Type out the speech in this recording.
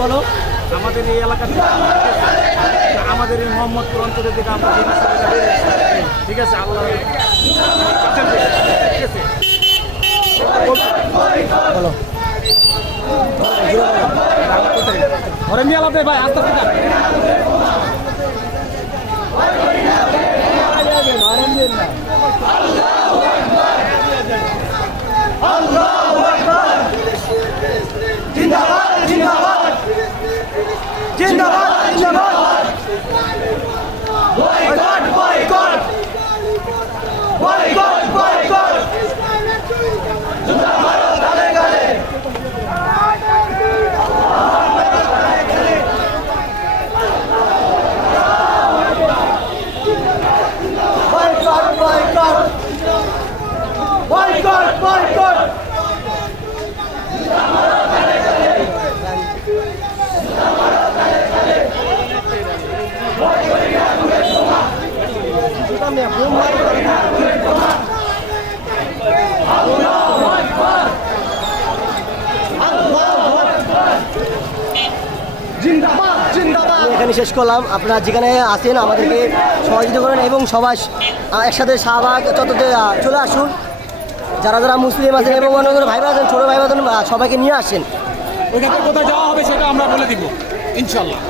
বলো আমাদের এই এলাকা থেকে আমাদের এই মোহাম্মদপুর অঞ্চলের দিকে আমরা ঠিক আছে আল্লাহ ঠিক আছে বলো ঘরে নিয়ে আলাদা ভাই আস্তে আস্তে জিন্দাবাদ জিন্দাবাদ জিন্দাবাদ জিন্দাবাদ বয়কট বয়কট বয়কট বয়কট জিন্দাবাদ গালে গালে বয়কট বয়কট বয়কট বয়কট এখানে শেষ করলাম। আপনারা যেখানে আসেন আমাদেরকে সহযোগিতা করেন এবং সবাই একসাথে শাহবাগ চত্বরে চলে আসুন। যারা যারা মুসলিম আছেন এবং অন্য ভাই বোন আছেন, ছোটো ভাই বোন সবাইকে নিয়ে আসেন। ওইখানে কোথায় যাওয়া হবে সেটা আমরা বলে দিব ইনশাল্লাহ।